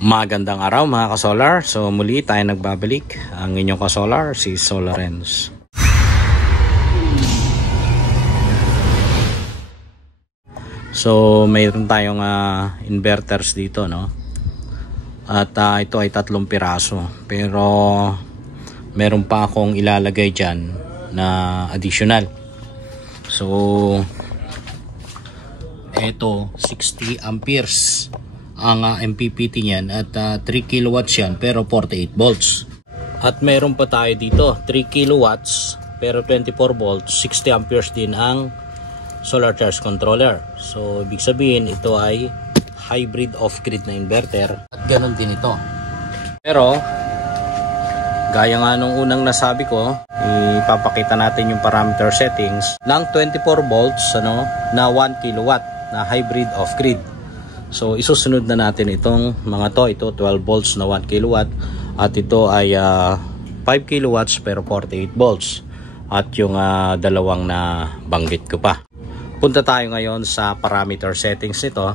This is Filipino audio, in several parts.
Magandang araw mga ka-solar. So muli tayo nagbabalik. Ang inyong ka-solar, si Solarens. So mayroon tayong inverters dito, no? At ito ay 3 piraso. Pero meron pa akong ilalagay dyan na additional. So ito 60 amperes ang MPPT niyan at 3 kilowatts yan pero 48 volts. At meron pa tayo dito 3 kilowatts pero 24 volts, 60 amperes din ang solar charge controller. So ibig sabihin ito ay hybrid off-grid na inverter at ganun din ito. Pero gaya nga nung unang nasabi ko, ipapakita natin yung parameter settings ng 24 volts na 1 kilowatt na hybrid off-grid. So isusunod na natin itong mga to. Ito 12 volts na 1 kilowatt at ito ay 5 kilowatts pero 48 volts. At yung dalawang na banggit ko pa. Punta tayo ngayon sa parameter settings nito.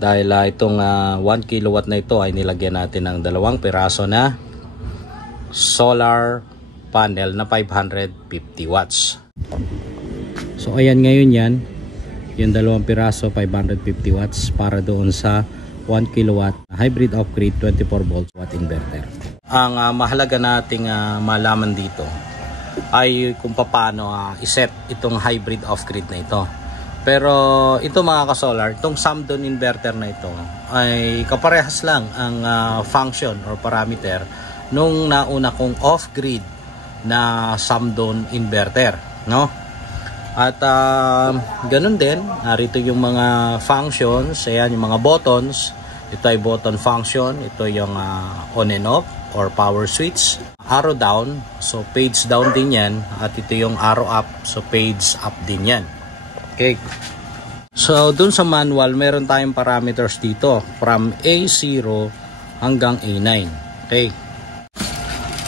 Dahil itong 1 kilowatt na ito ay nilagyan natin ng 2 piraso na solar panel na 550 watts. So ayan ngayon yan. Yung 2 piraso 550 watts para doon sa 1 kilowatt hybrid off-grid 24 volts watt inverter. Ang mahalaga nating malaman dito ay kung paano iset itong hybrid off-grid na ito. Pero ito mga ka-solar, itong sum-down inverter na ito ay kaparehas lang ang function or parameter nung nauna kong off-grid na sum-down inverter, no? At ganun din, narito yung mga functions, ayan yung mga buttons. Ito ay button function, ito yung on and off or power switch. Arrow down, so page down din yan. At ito yung arrow up, so page up din yan. Okay. So dun sa manual, meron tayong parameters dito from A0 hanggang A9. Okay.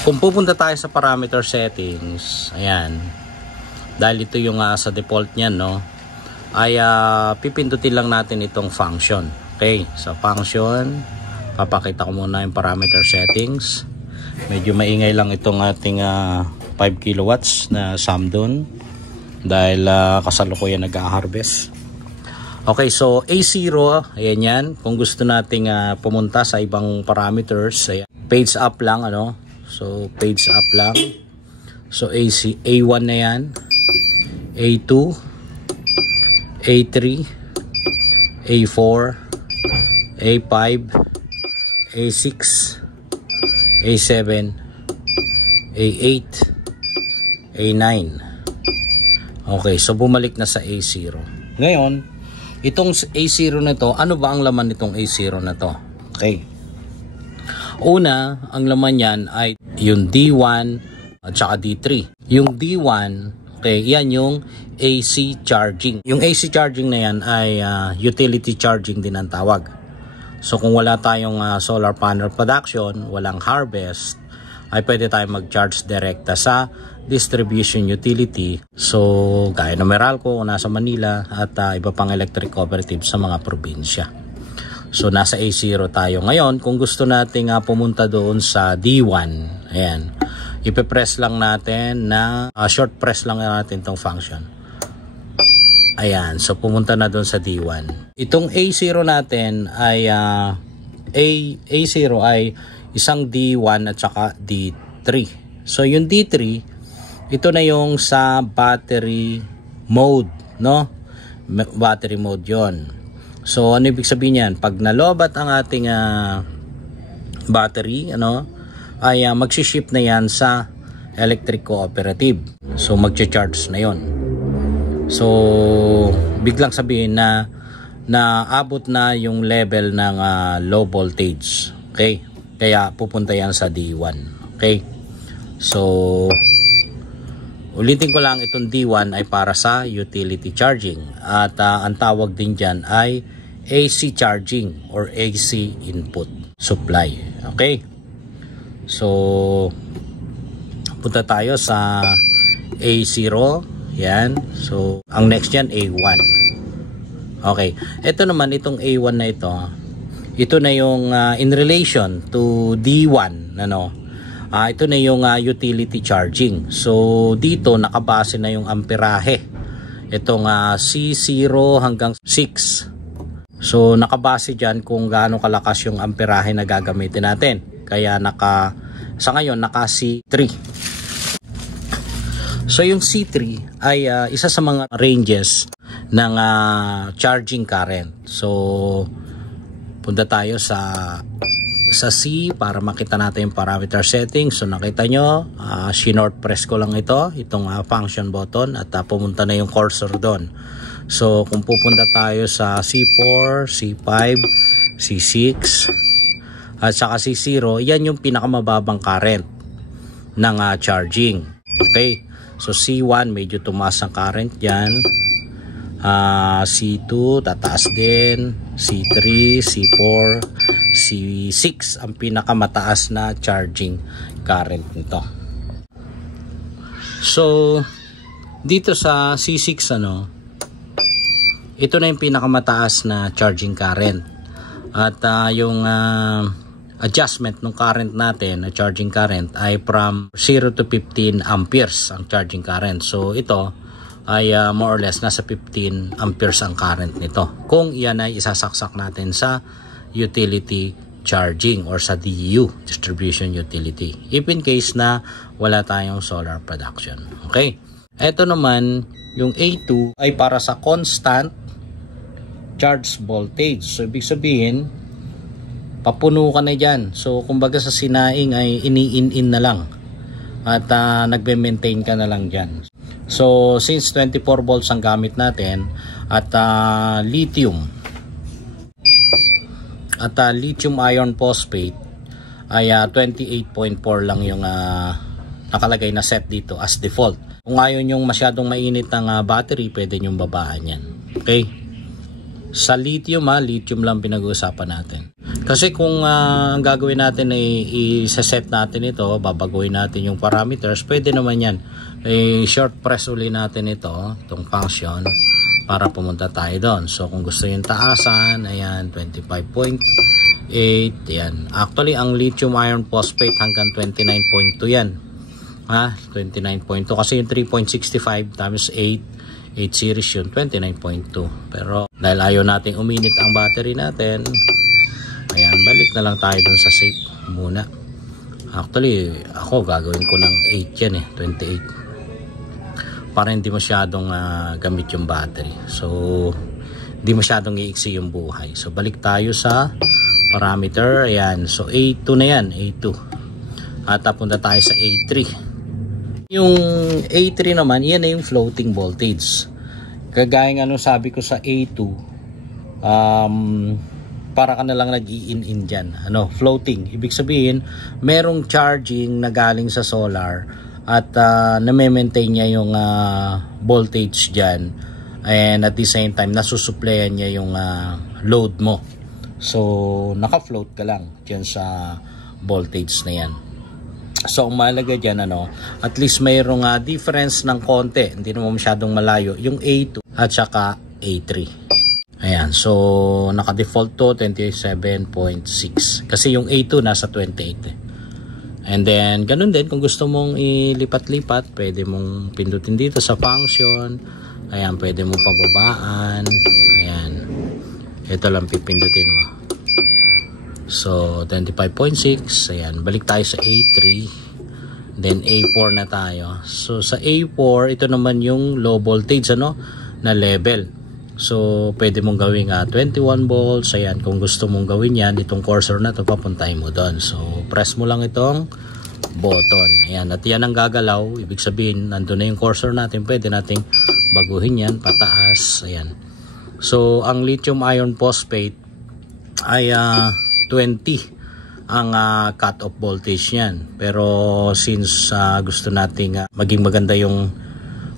Kung pupunta tayo sa parameter settings, ayan. Dahil ito yung sa default niyan, no, ay pipindutin lang natin itong function. Okay, sa function papakita ko muna yung parameter settings. Medyo maingay lang itong ating 5 kilowatts na sum-down dahil kasalukuyan nag-harvest. Okay, so A0, ayan yan. Kung gusto nating pumunta sa ibang parameters, ayan, page up lang, so page up lang. So A1 na yan, A2, A3, A4, A5, A6, A7, A8, A9. Okay, so bumalik na sa A0. Ngayon, itong A0 na to, ano ba ang laman nitong A0 na to? Okay. Una, ang laman yan ay yung D1 at saka D3. Yung D1, okay, yan yung AC charging. Yung AC charging na yan ay utility charging din ang tawag. So kung wala tayong solar panel production, walang harvest, ay pwede tayong mag-charge direkta sa distribution utility. So gaya ng Meralco kung nasa Manila at iba pang electric cooperative sa mga probinsya. So nasa A0 tayo ngayon. Kung gusto nating pumunta doon sa D1, ayan, ipe-press lang natin na short press lang natin itong function. Ayan, so pumunta na doon sa D1. Itong A0 natin ay A0 ay isang D1 at saka D3. So yung D3, ito na yung sa battery mode, no? Battery mode yon. So ano ibig sabihin yan? Pag nalobat ang ating battery, ay magsiship na yan sa electric cooperative. So magcha-charge na yon. So biglang sabihin na naabot na yung level ng low voltage. Okay? Kaya pupunta yan sa D1. Okay? So ulitin ko lang, itong D1 ay para sa utility charging. At ang tawag din dyan ay AC charging or AC input supply. Okay? So punta tayo sa A0. Yan. So ang next yan A1. Okay. Ito naman, itong A1 na ito, ito na yung in relation to D1, ano. Ito na yung utility charging. So dito nakabase na yung amperahe. Itong C0 hanggang 6. So nakabase diyan kung gaano kalakas yung amperahe na gagamitin natin. Kaya sa ngayon naka C3. So yung C3 ay isa sa mga ranges ng charging current. So punta tayo sa C para makita natin yung parameter settings. So nakita nyo, sinort press ko lang itong function button at pumunta na yung cursor doon. So kung pupunta tayo sa C4, C5, C6 at saka C0, yan yung pinakamababang current ng charging. Okay, so C1 medyo tumaas ang current dyan. C2 tataas din, C3, C4, C6 ang pinakamataas na charging current nito. So dito sa C6 ito na yung pinakamataas na charging current at yung adjustment ng current natin na charging current ay from 0 to 15 amperes ang charging current. So ito ay more or less nasa 15 amperes ang current nito kung iyan ay isasaksak natin sa utility charging or sa DU, distribution utility, if in case na wala tayong solar production. Okay, ito naman yung A2 ay para sa constant charge voltage. So ibig sabihin papuno ka na dyan. So kumbaga sa sinaing ay ini-in na lang at nagbe-maintain ka na lang dyan. So since 24 volts ang gamit natin at lithium iron phosphate ay 28.4 lang yung nakalagay na set dito as default. Kung ayaw yung masyadong mainit ng battery, pwede nyong babaan yan. Okay, sa lithium lang pinag-uusapan natin. Kasi kung ang gagawin natin ay i-set natin ito, babaguhin natin yung parameters, pwede naman yan. Short press uli natin itong function para pumunta tayo doon. So kung gusto yung taasan, ayan 25.8, yan. Actually ang lithium iron phosphate hanggang 29.2 yan. 29.2 kasi yung 3.65 times 8 series yun, 29.2. Pero dahil ayaw nating uminit ang battery natin, ayan, balik na lang tayo dun sa safe muna. Actually ako gagawin ko ng 8 yan 28 para hindi masyadong gamit yung battery. So hindi masyadong iiksi yung buhay. So balik tayo sa parameter. Ayan, so A2 na yan, A2 at punta tayo sa A3. Yung A3 naman, yan na yung floating voltage. Kagaya nga sabi ko sa A2, para ka na lang nag-i-in dyan, floating. Ibig sabihin merong charging na galing sa solar at na-maintain niya yung voltage dyan, and at the same time nasusuplayan niya yung load mo. So naka-float ka lang dyan sa voltage na yan. So ang mahalaga dyan at least mayroong difference ng konti, hindi naman masyadong malayo yung A2 at saka A3. Ayan, so naka-default to 27.6 kasi yung A2 nasa 28 And then ganun din kung gusto mong ilipat-lipat, pwede mong pindutin dito sa function. Ayan, pwede mong pababaan. Ayan, ito lang pipindutin mo. So 25.6. ayan, balik tayo sa A3, then A4 na tayo. So sa A4, ito naman yung low voltage na level. So pwede mong gawin 21 volts. Ayan, kung gusto mong gawin yan, itong cursor na to papuntahin mo doon. So press mo lang itong button. Ayan, at yan ang gagalaw. Ibig sabihin nandun na yung cursor natin, pwede nating baguhin yan pataas. Ayan, so ang lithium iron phosphate ay 20 ang cut-off voltage niyan. Pero since gusto nating maging maganda yung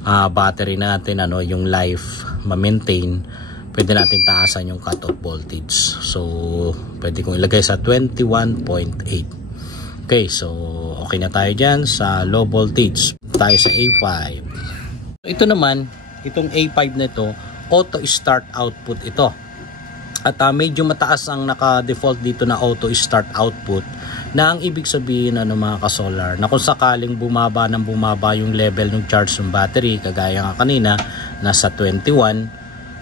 battery natin, yung life ma-maintain, pwede natin taasan yung cut-off voltage. So pwede kong ilagay sa 21.8. Okay, so okay na tayo dyan sa low voltage. Tayo sa A5. Ito naman, itong A5 na ito, auto start output ito. At medyo mataas ang naka-default dito na auto start output, na ang ibig sabihin mga ka-solar, na kung sakaling bumaba yung level ng charge ng battery, kagaya nga kanina nasa 21,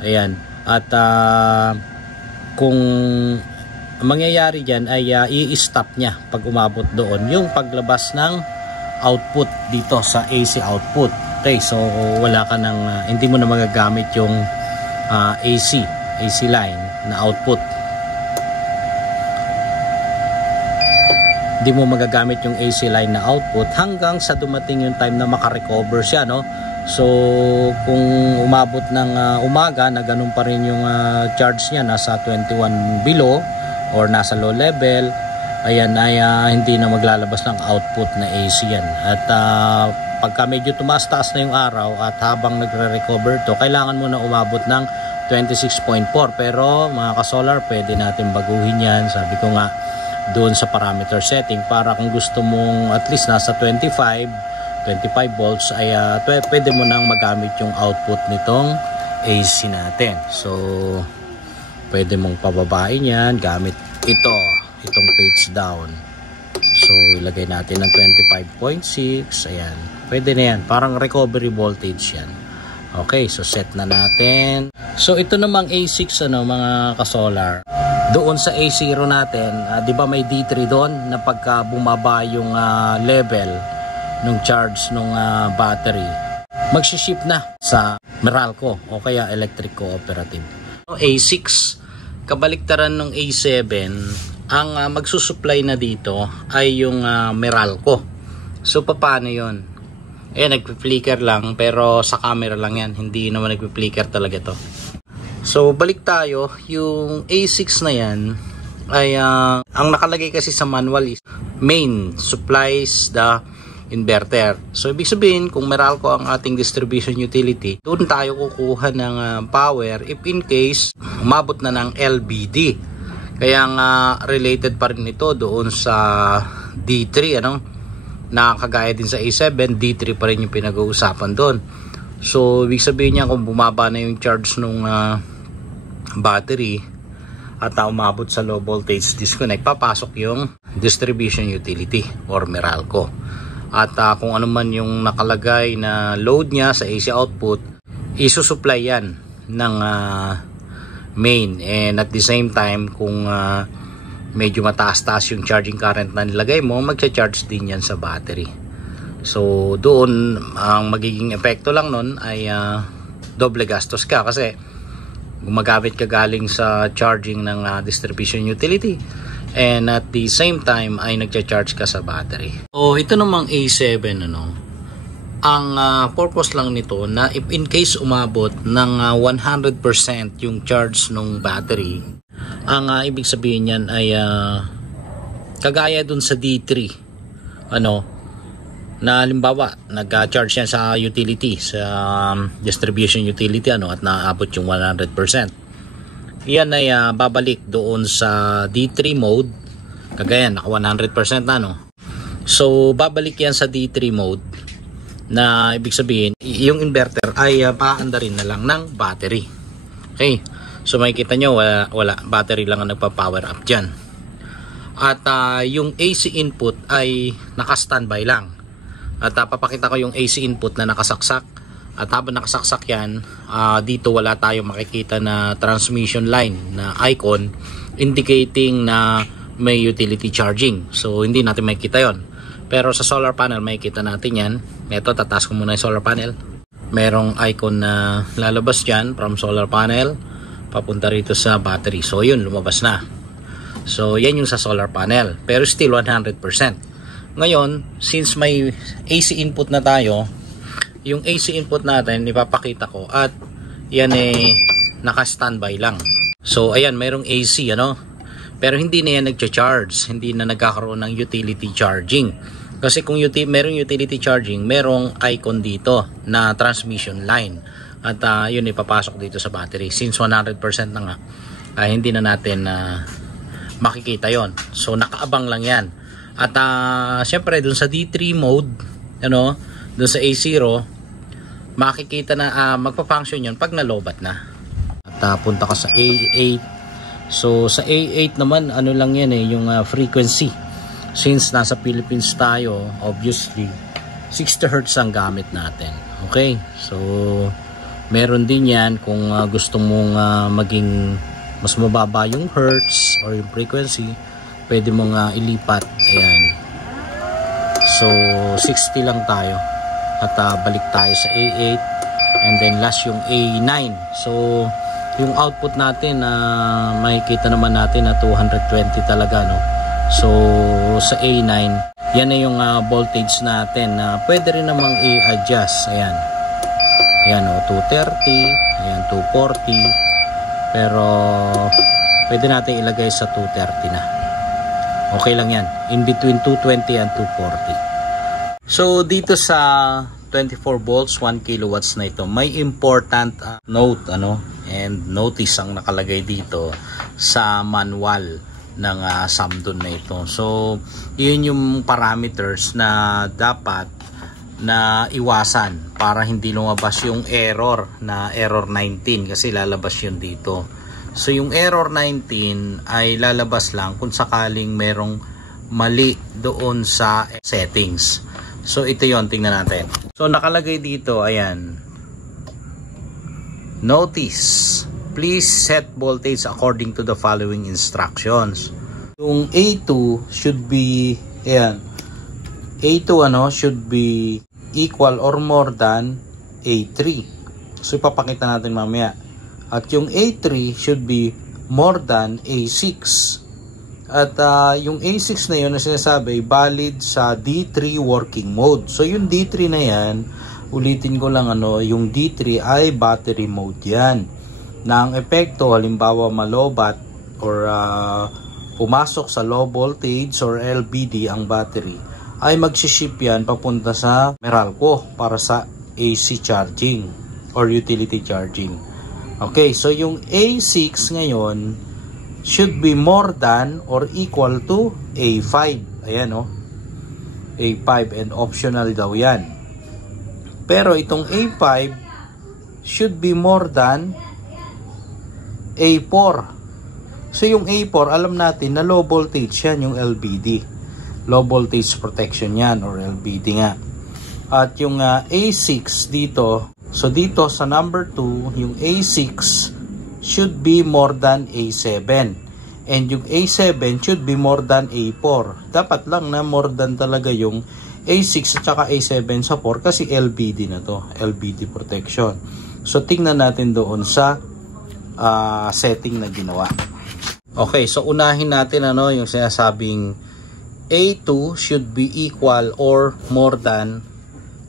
ayan, at kung mangyayari dyan ay i-stop niya pag umabot doon yung paglabas ng output dito sa AC output. Okay, so wala ka ng hindi mo na magagamit yung AC line na output. Hindi mo magagamit yung AC line na output hanggang sa dumating yung time na makarecover siya, no? So kung umabot ng umaga na ganun pa rin yung charge niya, nasa 21 below or nasa low level, ayan ay hindi na maglalabas ng output na AC yan. At pagka medyo tumaas-taas na yung araw at habang nagre-recover to, kailangan mo na umabot ng 26.4. Pero mga ka-solar, pwede natin baguhin yan, sabi ko nga, doon sa parameter setting, para kung gusto mong at least nasa 25 volts ay pwede mo nang magamit yung output nitong AC natin. So pwede mong pababain yan gamit itong page down. So ilagay natin ng 25.6. ayan, pwede na yan, parang recovery voltage yan. Okay, so set na natin. So ito namang A6 mga ka-solar, doon sa A0 natin, di ba may D3 doon na pagka bumaba yung level ng charge ng battery, magsi-shift na sa Meralco o kaya Electric Cooperative. A6, kabaliktaran ng A7, ang magsusupply na dito ay yung Meralco. So paano yun? Ayan, nagpi-flicker lang, pero sa camera lang yan, hindi naman nagpi-flicker talaga to. So balik tayo, yung A6 na yan ay ang nakalagay kasi sa manual is main supplies the inverter. So ibig sabihin, kung Meralco ang ating distribution utility, doon tayo kukuha ng power if in case umabot na ng LBD. Kaya nga related pa rin ito doon sa D3, na kagaya din sa A7, D3 pa rin yung pinag-uusapan doon. So ibig sabihin niya, kung bumaba na yung charge ng battery at umabot sa low voltage disconnect, papasok yung distribution utility or Meralco. At kung ano man yung nakalagay na load niya sa AC output, isusupply yan ng main. And at the same time, kung medyo mataas-taas yung charging current na nilagay mo, magcha-charge din yan sa battery. So doon, ang magiging epekto lang nun ay doble gastos ka, kasi gumagamit ka galing sa charging ng distribution utility, and at the same time ay nagcha-charge ka sa battery. So ito namang A7, ang purpose lang nito na if in case umabot ng 100% yung charge ng battery, ang ibig sabihin niyan ay kagaya dun sa D3, na halimbawa nag-charge yan sa utility, sa distribution utility, at naabot yung 100%. Yan ay babalik doon sa D3 mode, kagaya naka 100% na, so babalik yan sa D3 mode, na ibig sabihin yung inverter ay paandarin na lang ng battery. Okay, so makikita nyo, wala battery lang ang nagpa-power up dyan. At yung AC input ay naka-standby lang. At papakita ko yung AC input na nakasaksak. At habang nakasaksak yan, dito wala tayong makikita na transmission line na icon indicating na may utility charging. So hindi natin makikita yon. Pero sa solar panel makikita natin yan. Ito, tataas ko muna yung solar panel. Merong icon na lalabas dyan from solar panel papunta rito sa battery. So yun, lumabas na. So yan yung sa solar panel, pero still 100%. Ngayon, since may AC input na tayo, yung AC input natin ipapakita ko, at yan naka-standby lang. So ayan, mayroong AC, pero hindi na yan nagcha-charge, hindi na nagkakaroon ng utility charging. Kasi kung merong utility charging, merong icon dito na transmission line, at yun ipapasok dito sa battery. Since 100% na nga, hindi na natin makikita yon. So nakaabang lang yan. At syempre dun sa D3 mode, dun sa A0, makikita na magpa-function yun pag nalobat na. At punta ka sa A8 So sa A8 naman, ano lang yan yung frequency. Since nasa Philippines tayo, obviously 60 Hz ang gamit natin. Okay, so meron din yan kung gusto mong maging mas mababa yung hertz or yung frequency, pwede mong ilipat. Ayan, so 60 lang tayo at balik tayo sa A8 and then last yung A9. So yung output natin makikita naman natin na 220 talaga, no? So sa A9, yan na yung voltage natin na pwede rin namang i-adjust. Ayan, ayan, 230, ayan, 240, pero pwede natin ilagay sa 230 na. Okay lang yan, in between 220 and 240. So dito sa 24 volts 1 kilowatts na ito, may important note and notice ang nakalagay dito sa manual ng Samdon na ito. So yun yung parameters na dapat na iwasan para hindi lumabas yung error na error 19, kasi lalabas yun dito. So yung error 19 ay lalabas lang kung sakaling merong mali doon sa settings. So ito yon, tingnan natin. So nakalagay dito, ayan, notice, please set voltage according to the following instructions. Yung A2 should be, ayan, A2 should be equal or more than A3. So ipapakita natin mamaya. At yung A3 should be more than A6. At yung A6 na yun na sinasabi, valid sa D3 working mode. So yung D3 na yan, ulitin ko lang, yung D3 ay battery mode yan. Na ang epekto, halimbawa malobat or pumasok sa low voltage or LVD ang battery, ay magsiship yan papunta sa Meralco para sa AC charging or utility charging. Okay, so yung A6 ngayon should be more than or equal to A5. Ayan, A5, and optional daw yan. Pero itong A5 should be more than A4. So yung A4, alam natin na low voltage yan, yung LVD. Low voltage protection yan or LVD nga. At yung A6 dito, so dito sa number 2, yung A6 should be more than A7. And yung A7 should be more than A4. Dapat lang na more than talaga yung A6 at saka A7 sa 4 kasi LVD na to. LVD protection. So tingnan natin doon sa setting na ginawa. Okay, so unahin natin yung sinasabing A2 should be equal or more than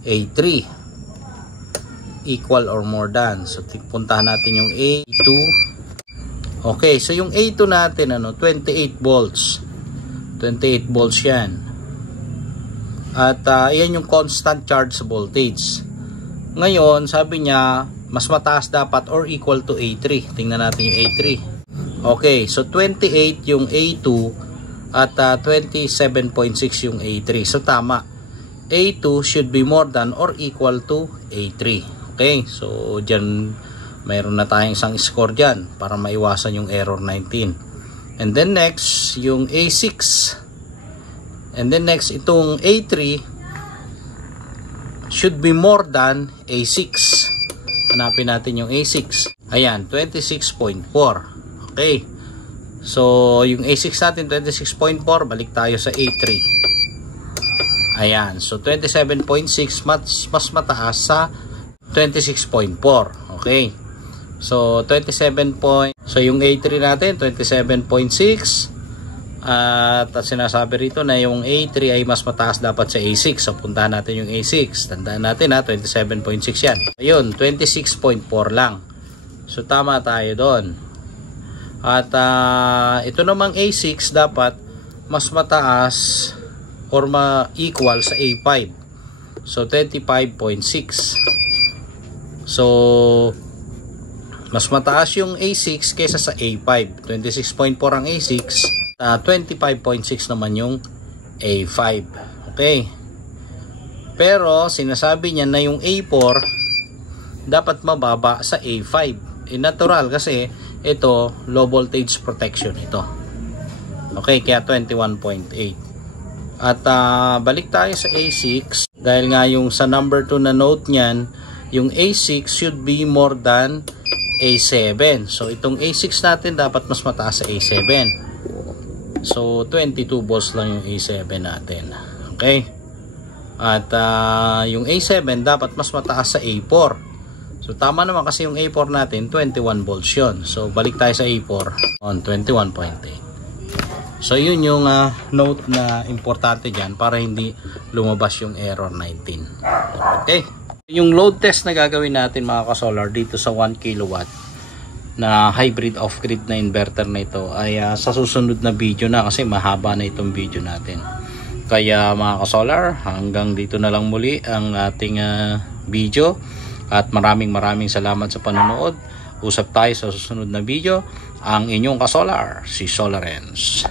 A3. Equal or more than. So puntahan natin yung A2. Okay, so yung A2 natin 28 volts. 28 volts yan. At yan yung constant charge voltage. Ngayon, sabi niya mas mataas dapat or equal to A3. Tingnan natin yung A3. Okay, so 28 yung A2 at 27.6 yung A3. So tama. A2 should be more than or equal to A3. Okay, so dyan mayroon na tayong isang score dyan para maiwasan yung error 19. And then next, yung A6. And then next, itong A3 should be more than A6. Hanapin natin yung A6. Ayan, 26.4. Okay. So, yung A6 natin, 26.4. Balik tayo sa A3. Ayan. So, 27.6 mas mataas sa 26.4. Okay. So 27 so yung A3 natin 27.6 at sinasabi rito na yung A3 ay mas mataas dapat sa A6. So puntahan natin yung A6. Tandaan natin 27.6 yan. Ayun, 26.4 lang. So tama tayo doon. At ito namang A6 dapat mas mataas or ma-equal sa A5. So 25.6. So mas mataas yung A6 kaysa sa A5. 26.4 ang A6, 25.6 naman yung A5. Okay. Pero sinasabi niya na yung A4 dapat mababa sa A5. Natural kasi ito low voltage protection ito. Okay, kaya 21.8. At balik tayo sa A6 dahil nga yung sa number 2 na note niyan, yung A6 should be more than A7. So itong A6 natin dapat mas mataas sa A7. So 22 volts lang yung A7 natin. Okay? At yung A7 dapat mas mataas sa A4. So tama naman kasi yung A4 natin 21 volts yun. So balik tayo sa A4 on 21.8. So yun yung note na importante dyan para hindi lumabas yung error 19. Okay. Yung load test na gagawin natin mga ka-solar dito sa 1 kilowatt na hybrid off-grid na inverter na ito ay sa susunod na video na kasi mahaba na itong video natin. Kaya mga ka-solar, hanggang dito na lang muli ang ating video. At maraming salamat sa panonood. Usap tayo sa susunod na video. Ang inyong ka-solar, si Solarens.